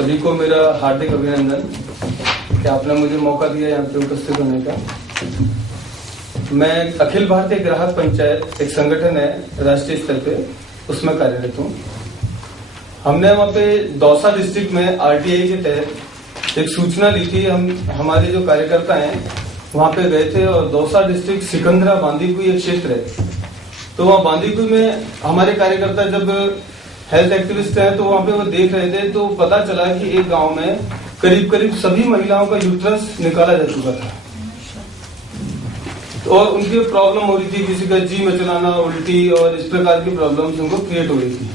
सभी को मेरा हार्दिक अभिनंदन कि आपने मुझे मौका दिया यहाँ पे उपस्थित होने का। मैं अखिल भारतीय ग्राहक पंचायत एक संगठन है राष्ट्रीय स्तर पे, उसमें कार्यरत हूँ। हमने वहाँ पे दौसा डिस्ट्रिक्ट में आरटीआई के तहत एक सूचना ली थी। हमारे जो कार्यकर्ता हैं वहाँ पे गए थे और दौसा डिस्ट्रिक्ट सिकंदरा बांदीकुई एक क्षेत्र है। तो वहाँ बांदीकुई में हमारे कार्यकर्ता जब हेल्थ एक्टिविस्ट हैं तो वहाँ पे वो देख रहे थे, तो पता चला कि एक गांव में करीब करीब सभी महिलाओं का यूट्रस निकाला जा चुका था और उनकी प्रॉब्लम हो रही थी, किसी का जी मचलाना, उल्टी और इस प्रकार की प्रॉब्लम्स उनको क्रिएट हो रही थी।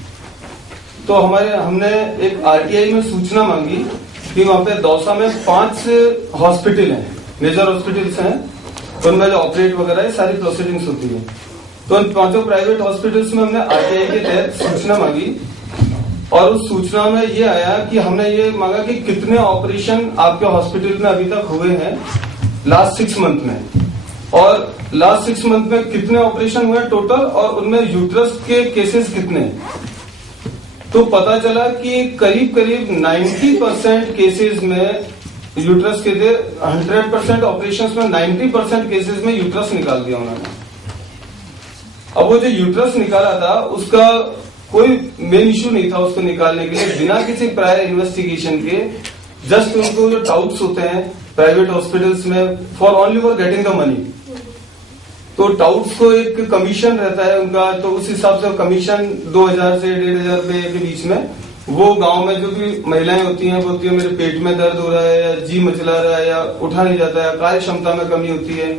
तो हमने एक आरटीआई में सूचना मांगी कि वहाँ पे दौसा में 5 हॉस्पिटल हैं, मेजर हॉस्पिटल्स हैं, उनमें जो ऑपरेट वगैरह सारी प्रोसीडिंग्स होती है। तो उन 5 प्राइवेट हॉस्पिटल्स में हमने आरटीआई के तहत सूचना मांगी और उस सूचना में ये आया कि हमने ये मांगा कि कितने ऑपरेशन आपके हॉस्पिटल में अभी तक हुए हैं लास्ट 6 मंथ में, और लास्ट 6 मंथ में कितने ऑपरेशन हुए टोटल और उनमें यूट्रस के केसेस कितने। तो पता चला कि करीब करीब 90% केसेस में यूट्रस के थे। 100% ऑपरेशंस में 90% केसेस में यूट्रस निकाल दिया उन्होंने। अब वो जो यूट्रस निकाला था उसका कोई मेन इश्यू नहीं था उसको निकालने के लिए, बिना किसी प्रायर इन्वेस्टिगेशन के। जस्ट उनको जो डाउट्स होते हैं प्राइवेट हॉस्पिटल्स में फॉर गेटिंग द मनी, तो डाउट्स को एक कमीशन रहता है उनका, तो उस हिसाब से कमीशन 2000 से 1500 रुपए के बीच में वो गांव में जो भी महिलाएं होती हैं, बोलती है मेरे पेट में दर्द हो रहा है या जी मचला रहा है या उठा नहीं जाता है, कार्य क्षमता में कमी होती है,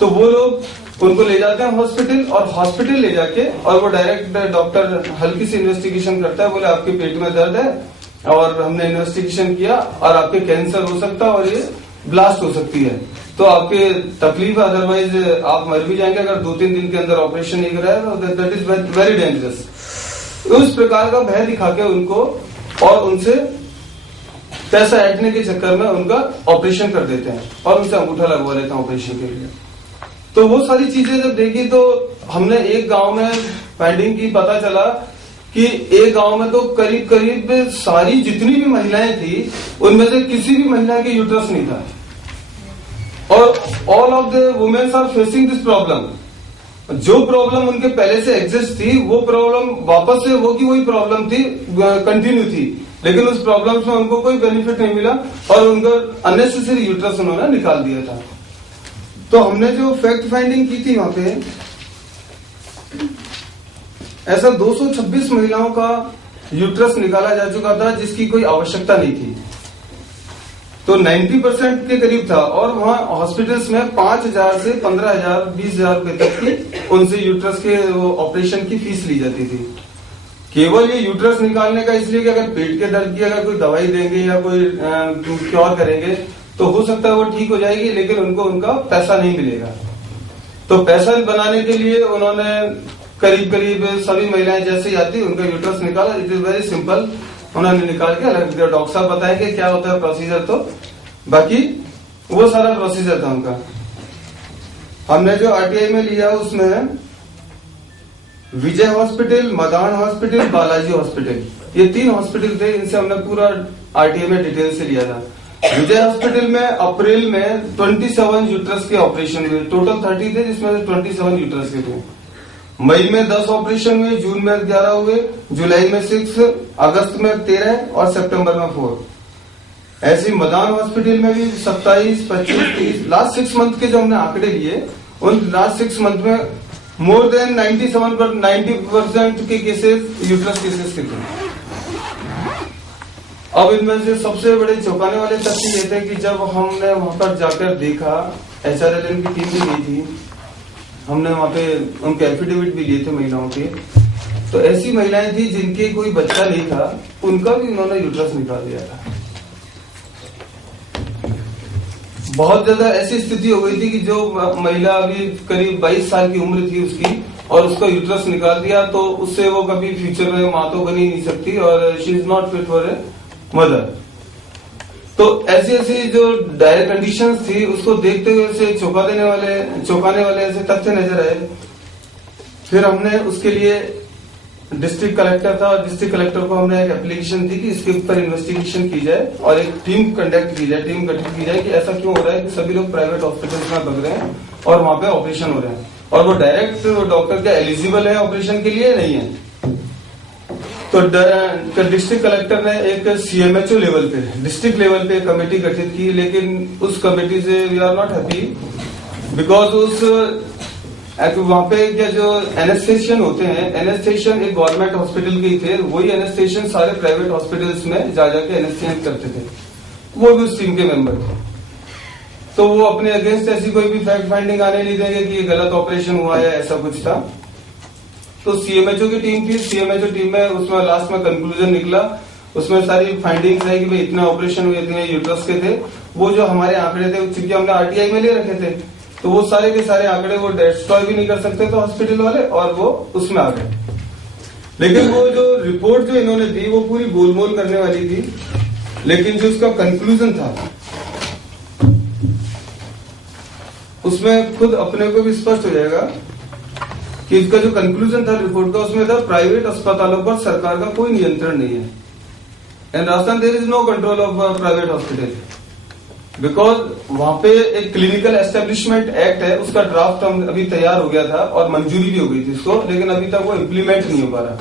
तो वो लोग उनको ले जाते हैं हॉस्पिटल और हॉस्पिटल ले जाके और वो डायरेक्ट डॉक्टर हल्की सी इन्वेस्टिगेशन करता है, बोले आपके पेट में दर्द है और हमने इन्वेस्टिगेशन किया और आपके कैंसर हो सकता है और ये ब्लास्ट हो सकती है, तो आपके तकलीफ है, अदरवाइज आप मर भी जाएंगे अगर 2-3 दिन के अंदर ऑपरेशन नहीं कराया, दैट इज वेरी डेंजरस। उस प्रकार का भय दिखा के उनको और उनसे पैसा ऐंठने के चक्कर में उनका ऑपरेशन कर देते हैं और उनसे अंगूठा लगवा लेते हैं ऑपरेशन के लिए। तो वो सारी चीजें जब देखी तो हमने एक गांव में फाइंडिंग की, पता चला कि एक गांव में तो करीब करीब सारी जितनी भी महिलाएं थी उनमें से किसी भी महिला के यूट्रस नहीं था और all of the womens are facing this problem. जो प्रॉब्लम उनके पहले से एग्जिस्ट थी वो प्रॉब्लम वापस से वो की वही प्रॉब्लम थी, कंटिन्यू थी, लेकिन उस प्रॉब्लम में उनको कोई बेनिफिट नहीं मिला और उनका अननेसेसरी यूट्रस उन्होंने निकाल दिया था। तो हमने जो फैक्ट फाइंडिंग की थी वहां पे ऐसा 226 महिलाओं का यूट्रस निकाला जा चुका था जिसकी कोई आवश्यकता नहीं थी, तो 90% के करीब था और वहां हॉस्पिटल्स में 5000 से 15000 20,000 रुपए तक की उनसे यूट्रस के ऑपरेशन की फीस ली जाती थी। केवल ये यूट्रस निकालने का इसलिए कि अगर पेट के दर्द की अगर कोई दवाई देंगे या कोई क्योर करेंगे तो हो सकता है वो ठीक हो जाएगी, लेकिन उनको उनका पैसा नहीं मिलेगा। तो पैसा बनाने के लिए उन्होंने करीब करीब सभी महिलाएं जैसे ही आती उनका यूट्रस निकाला। इट इज वेरी सिंपल, उन्होंने निकाल के अलग डॉक्टर साहब बताएंगे क्या होता है प्रोसीजर, तो बाकी वो सारा प्रोसीजर था उनका। हमने जो आरटीआई में लिया उसमें Vijay hospital, Madan hospital, Balaji hospital, ये 3 हॉस्पिटल थे, इनसे हमने पूरा आरटीआई में डिटेल से लिया था। विजय हॉस्पिटल में अप्रैल में 27 यूट्रस के ऑपरेशन हुए, टोटल 30 थे जिसमें से 27 यूट्रस के थे। मई में 10 ऑपरेशन हुए, जून में 11 हुए, जुलाई में 6, अगस्त में 13 और सितंबर में 4। ऐसे मदान हॉस्पिटल में भी 27, 25, 30 लास्ट 6 मंथ के जो हमने आंकड़े लिए उन लास्ट 6 मंथ में मोर देन 90% के केसेस यूट्रस केसेस के थे। अब इनमें से सबसे बड़े चौंकाने वाले तथ्य ये थे कि जब हमने वहां पर जाकर देखा, HRLN की टीम भी गई थी, हमने वहां पे उनके एफिडेविट भी लिए थे महिलाओं के, तो ऐसी महिलाएं थी जिनके कोई बच्चा नहीं था, उनका भी उन्होंने यूट्रस निकाल दिया था। बहुत ज्यादा ऐसी स्थिति हो गई थी कि जो महिला अभी करीब 22 साल की उम्र थी उसकी और उसका यूट्रस निकाल दिया तो उससे वो कभी फ्यूचर में मां तो बन ही नहीं सकती और she is not fit for a mother. तो ऐसी ऐसी जो डायरेक्ट कंडीशंस थी उसको देखते हुए उसे चौंकाने वाले ऐसे तथ्य नजर आए। फिर हमने उसके लिए डिस्ट्रिक्ट कलेक्टर था, और डिस्ट्रिक्ट कलेक्टर को हमने एक एप्लीकेशन दी कि इसके ऊपर इन्वेस्टिगेशन की जाए और एक टीम कंडक्ट की जाए, टीम गठित की जाए कि ऐसा क्यों हो रहा है कि सभी लोग प्राइवेट हॉस्पिटल्स में भग रहे हैं और वहां पे ऑपरेशन हो रहे हैं, और वो डायरेक्ट डॉक्टर क्या एलिजिबल है ऑपरेशन के लिए, नहीं है। तो डिस्ट्रिक्ट कलेक्टर ने एक CMHO लेवल पे, डिस्ट्रिक्ट लेवल पे कमेटी गठित की, लेकिन उस कमेटी से we are not happy because उस वहां पे क्या जो एनेस्थेशियन होते हैं, एनेस्थेशियन एक गवर्नमेंट हॉस्पिटल के ही थे, वही एनेस्थेशियन सारे प्राइवेट हॉस्पिटल्स में जा जाके एनेस्थेशियन करते थे, वो भी उस टीम के मेंबर थे। तो वो अपने अगेंस्ट ऐसी कोई भी फैक्ट फाइंडिंग आने नहीं देंगे कि ये गलत ऑपरेशन हुआ है, ऐसा कुछ था। तो CMHO की टीम थी, CMHO टीम में उसमें लास्ट में कंक्लूजन निकला, उसमें सारी फाइंडिंग्स है कि भाई इतने ऑपरेशन हुए, इतने यूट्रस के थे, वो जो हमारे आंकड़े थे क्योंकि हमने RTI में ले रखे थे, तो वो सारे के सारे आंकड़े वो डिस्ट्रॉय भी नहीं कर सकते थे हॉस्पिटल वाले, और वो उसमें आ गए। लेकिन वो जो रिपोर्ट जो इन्होंने दी वो पूरी गोलमोल करने वाली थी, लेकिन जो उसका कंक्लूजन था उसमें खुद अपने को भी स्पष्ट हो जाएगा कि इसका जो कंक्लूजन था रिपोर्ट का, उसमें था प्राइवेट अस्पतालों पर सरकार का कोई नियंत्रण नहीं है। In Rajasthan there is no control of private hospital, because वहां पे एक क्लिनिकल एस्टेब्लिशमेंट एक्ट है, उसका ड्राफ्ट अभी तैयार हो गया था और मंजूरी भी हो गई थी उसको, लेकिन अभी तक वो इम्प्लीमेंट नहीं हो पा रहा।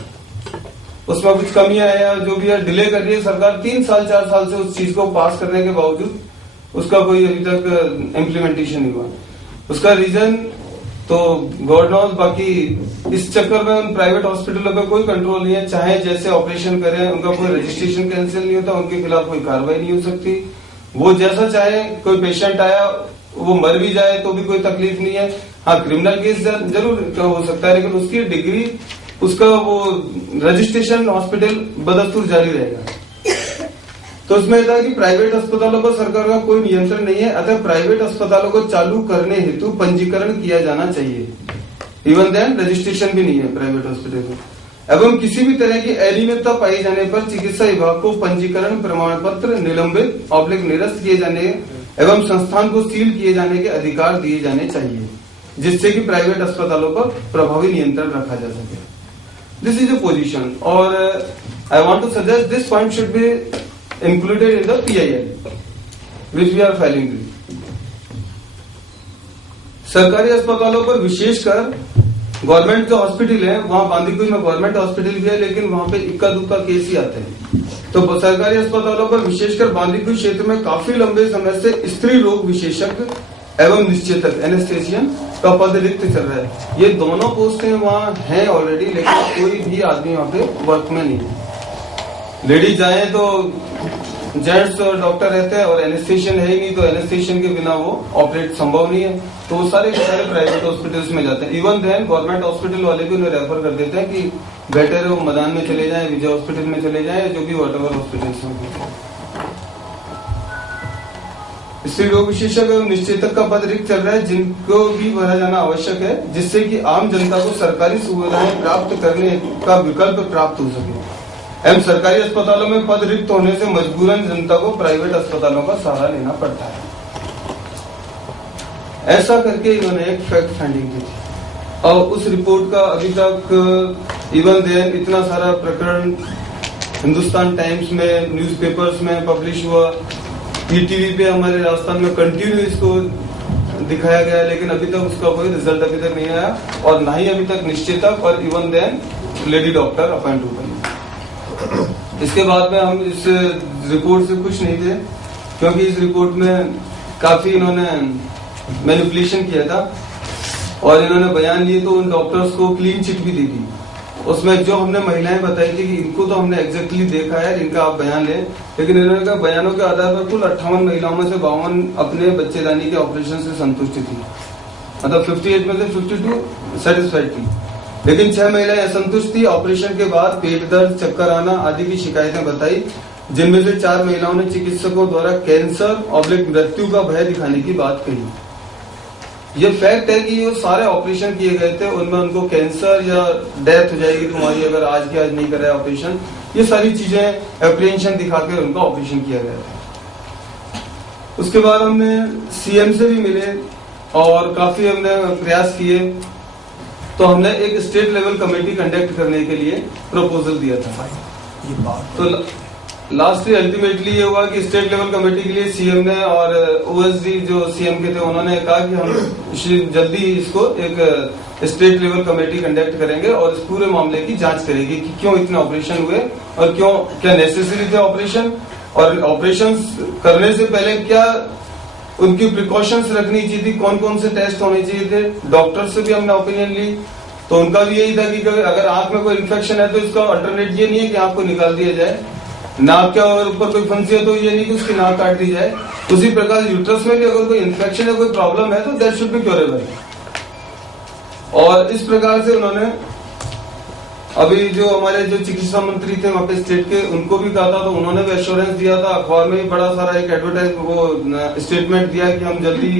उसमें कुछ कमियां है या जो भी है, डिले कर रही है सरकार 3 साल 4 साल से उस चीज को पास करने के बावजूद उसका कोई अभी तक इम्प्लीमेंटेशन नहीं हुआ। उसका रीजन तो गॉड नोज, बाकी इस चक्कर में उन प्राइवेट हॉस्पिटलों पे कोई कंट्रोल नहीं है, चाहे जैसे ऑपरेशन करें उनका कोई रजिस्ट्रेशन कैंसिल नहीं होता, उनके खिलाफ कोई कार्रवाई नहीं हो सकती, वो जैसा चाहे, कोई पेशेंट आया वो मर भी जाए तो भी कोई तकलीफ नहीं है। हाँ, क्रिमिनल केस जरूर हो सकता है, लेकिन उसकी डिग्री, उसका वो रजिस्ट्रेशन हॉस्पिटल बदस्तूर जारी रहेगा। तो उसमें था कि प्राइवेट अस्पतालों पर सरकार का कोई नियंत्रण नहीं है, अतः प्राइवेट अस्पतालों को चालू करने हेतु पंजीकरण किया जाना चाहिए, इवन देन रजिस्ट्रेशन भी नहीं है प्राइवेट हॉस्पिटल में, एवं किसी भी तरह की अनियमितता पाई जाने पर चिकित्सा विभाग को पंजीकरण प्रमाण पत्र निलंबित निरस्त किए जाने एवं संस्थान को सील किए जाने के अधिकार दिए जाने चाहिए, जिससे कि प्राइवेट अस्पतालों पर प्रभावी नियंत्रण रखा जा सके। दिस इज अ पोजीशन, और I want to suggest this point should be included in the PIL which we are filing with। सरकारी अस्पतालों पर विशेषकर गवर्नमेंट जो हॉस्पिटल है, वहां बांदीकुई में गवर्नमेंट हॉस्पिटल भी है, लेकिन वहां पे इक्का दुक्का केस ही आते हैं। तो सरकारी अस्पतालों पर विशेषकर बांदीकुई क्षेत्र में काफी लंबे समय से स्त्री रोग विशेषज्ञ एवं निश्चेतक एनेस्थेशियन का पद रिक्त चल रहा है। ये दोनों पोस्टें वहां हैं ऑलरेडी, लेकिन कोई भी आदमी वहां पे वर्क में नहीं है। लेडीज जाए तो जेंट्स डॉक्टर रहते हैं, और एनेस्थेशियन है ही नहीं, तो एनेस्थेशियन के बिना वो ऑपरेट संभव नहीं है, तो वो सारे के सारे प्राइवेट हॉस्पिटल्स में जाते हैं। इवन देन गवर्नमेंट हॉस्पिटल वाले भी उन्हें रेफर कर देते हैं कि बेटर है वो मदान में चले जाएं, विजय हॉस्पिटल में चले जाएं, जो भी वॉटेवर हॉस्पिटल्स में। इसलिए रोग विशेषज्ञ एवं निश्चेतक का पद रिक्त चल रहा है, जिनको भी भरा जाना आवश्यक है, जिससे कि आम जनता को सरकारी सुविधाएं प्राप्त करने का विकल्प प्राप्त हो सके। एवं सरकारी अस्पतालों में पद रिक्त होने से मजबूरन जनता को प्राइवेट अस्पतालों का सहारा लेना पड़ता है। ऐसा करके इन्होंने एक फैक्ट फाइंडिंग की थी, और उस रिपोर्ट का अभी तक इवन देन इतना सारा प्रकरण हिंदुस्तान टाइम्स में, न्यूज़पेपर्स में पब्लिश हुआ, ETV पे हमारे राजस्थान में कंटिन्यू इसको दिखाया गया, लेकिन अभी तक उसका कोई रिजल्ट अभी तक नहीं आया, और ना ही अभी तक निश्चेतक और even then lady doctor appoint हो गई। इसके बाद में हम इस रिपोर्ट से खुश नहीं थे, क्योंकि इस रिपोर्ट में काफी इन्होंने मैनिपुलेशन किया था, और इन्होंने बयान लिए तो उन डॉक्टर्स को क्लीन चिट भी दी थी। उसमें जो हमने महिलाएं बताई थी कि इनको तो हमने एग्जैक्टली देखा है, इनका आप बयान लें, लेकिन इन्होंने कहा बयानों के आधार पर कुल 58 महिलाओं में से 52 अपने बच्चेदानी के ऑपरेशन से संतुष्ट थी, मतलब 58 में से 52 सेटिस्फाइड थी, लेकिन 6 महिलाएं असंतुष्ट थी। ऑपरेशन के बाद पेट दर्द, चक्कर आना आदि की शिकायतें बताई, जिनमें से 4 महिलाओं ने चिकित्सकों द्वारा कैंसर मृत्यु का भय दिखाने की बात कही। ये फैक्ट है कि वो सारे ऑपरेशन किए गए थे, उनमें उनको कैंसर या डेथ हो जाएगी तुम्हारी अगर आज के आज नहीं कराया ऑपरेशन, ये सारी चीजें एप्रीहेंशन दिखाकर उनका ऑपरेशन किया गया था। उसके बाद हमने CM से भी मिले और काफी हमने प्रयास किए, तो हमने एक स्टेट लेवल कमेटी कंडक्ट करने के लिए प्रपोजल दिया था। तो लास्ट अल्टीमेटली ये हुआ कि स्टेट लेवल कमेटी के लिए सीएम ने और ओएसडी जो सीएम के थे उन्होंने कहा कि हम जल्दी ही इसको एक स्टेट लेवल कमेटी कंडक्ट करेंगे और इस पूरे मामले की जांच करेगी कि क्यों इतने ऑपरेशन हुए और क्यों, क्या नेसेसरी थे ऑपरेशन, और ऑपरेशन करने से पहले क्या उनकी प्रिकॉशंस रखनी चाहिए थी, कौन कौन से टेस्ट होने चाहिए थे। डॉक्टर से भी हमने ओपिनियन ली, तो उनका भी यही था कि अगर आंख में कोई इन्फेक्शन है तो इसका अल्टरनेट ये नहीं है कि आंख को निकाल दिया जाए, नाक के ऊपर कोई फंसी है तो ये नहीं कि उसकी नाक काट दी जाए। उसी प्रकार यूट्रस में भी अगर कोई इन्फेक्शन है, कोई प्रॉब्लम है तो दैट शुड बी क्योरेबल। और इस प्रकार से उन्होंने अभी जो हमारे जो चिकित्सा मंत्री थे वहां पे स्टेट के, उनको भी कहा था, तो उन्होंने भी एश्योरेंस दिया था, अखबार में भी बड़ा सारा एक एडवर्टाइज वो स्टेटमेंट दिया कि हम जल्दी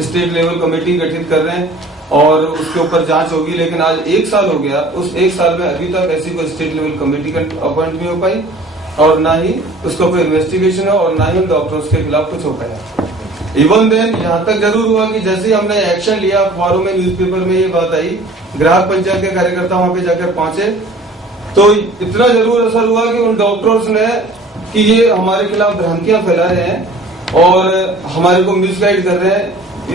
स्टेट लेवल कमेटी गठित कर रहे हैं और उसके ऊपर जांच होगी। लेकिन आज 1 साल हो गया, उस 1 साल में अभी तक ऐसी कोई स्टेट लेवल कमेटी अपॉइंट नहीं हो पाई और ना ही उसका कोई इन्वेस्टिगेशन है और ना ही उन डॉक्टर्स के खिलाफ कुछ हो पाया। इवन देन यहाँ तक जरूर हुआ कि जैसे ही हमने एक्शन लिया, अखबारों में न्यूज़पेपर में ये बात आई, ग्राहक पंचायत के कार्यकर्ता वहां पे जाकर पहुंचे, तो इतना जरूर असर हुआ कि उन डॉक्टर्स ने कि ये हमारे खिलाफ भ्रांतियां फैला रहे हैं और हमारे को मिसगाइड कर रहे हैं,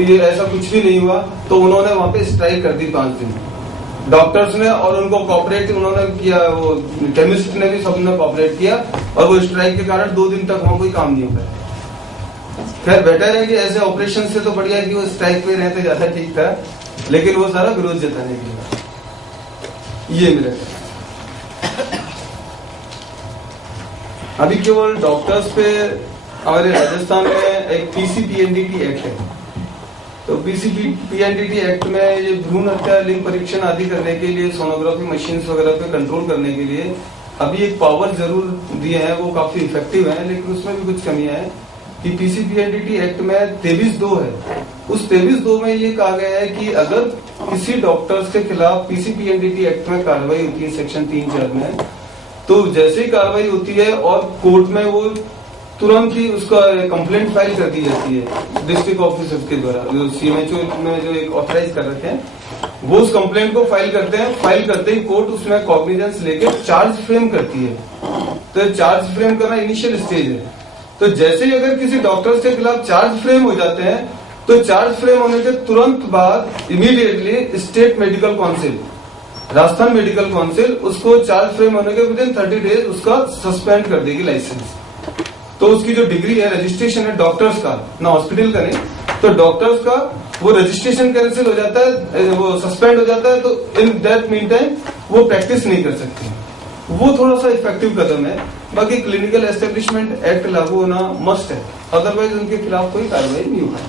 ये ऐसा कुछ भी नहीं हुआ। तो उन्होंने वहां पे स्ट्राइक कर दी 5 दिन डॉक्टर्स ने, और उनको कॉपरेट उन्होंने किया, वो केमिस्ट ने भी सबने कॉपरेट किया और वो स्ट्राइक के कारण 2 दिन तक वहां कोई काम नहीं हो पाया। खैर बेटर है कि ऐसे ऑपरेशन से तो बढ़िया है कि वो स्ट्राइक पे रहते ज्यादा ठीक था, लेकिन वो सारा विरोध जताने के लिए। ये मेरा अभी केवल डॉक्टर्स पे हमारे राजस्थान में एक पीसीपीएनडीटी एक्ट है, तो पीसीपीएनडीटी एक्ट में ये भ्रूण हत्या लिंग परीक्षण आदि करने के लिए, सोनोग्राफी मशीन वगैरह पे कंट्रोल करने के लिए अभी एक पावर जरूर दिए हैं, वो काफी इफेक्टिव है, लेकिन उसमें भी कुछ कमियां हैं कि पीसीपीएनडीटी एक्ट में 23(2) है। उस 23(2) में ये कहा गया है कि अगर किसी डॉक्टर्स के खिलाफ पीसीपीएनडीटी एक्ट में कार्रवाई होती है सेक्शन 3(4) में, तो जैसे ही कार्रवाई होती है और कोर्ट में वो तुरंत ही उसका कंप्लेंट फाइल कर दी जाती है डिस्ट्रिक्ट ऑफिसर के द्वारा, जो सीएमएचओ में जो एक ऑथराइज कर रखे हैं, वो उस कंप्लेंट को फाइल करते हैं। फाइल करते ही कोर्ट उसमें कॉग्निजेंस लेके चार्ज फ्रेम करती है। तो चार्ज फ्रेम करना इनिशियल स्टेज है। तो जैसे ही अगर किसी डॉक्टर्स के खिलाफ चार्ज फ्रेम हो जाते हैं, तो चार्ज फ्रेम होने के तुरंत बाद immediately state medical council, Rajasthan medical council उसको चार्ज फ्रेम होने के विदिन 30 डेज उसका सस्पेंड कर देगी लाइसेंस। तो उसकी जो डिग्री है, रजिस्ट्रेशन है डॉक्टर्स का, ना हॉस्पिटल का नहीं, तो डॉक्टर्स का वो रजिस्ट्रेशन कैंसिल हो जाता है, वो सस्पेंड हो जाता है। तो इन दैट मीन टाइम वो प्रैक्टिस नहीं कर सकते। वो थोड़ा सा इफेक्टिव कदम है। बाकी क्लिनिकल एस्टेब्लिशमेंट एक्ट लागू होना मस्ट है, अदरवाइज उनके खिलाफ कोई कार्रवाई नहीं होगी।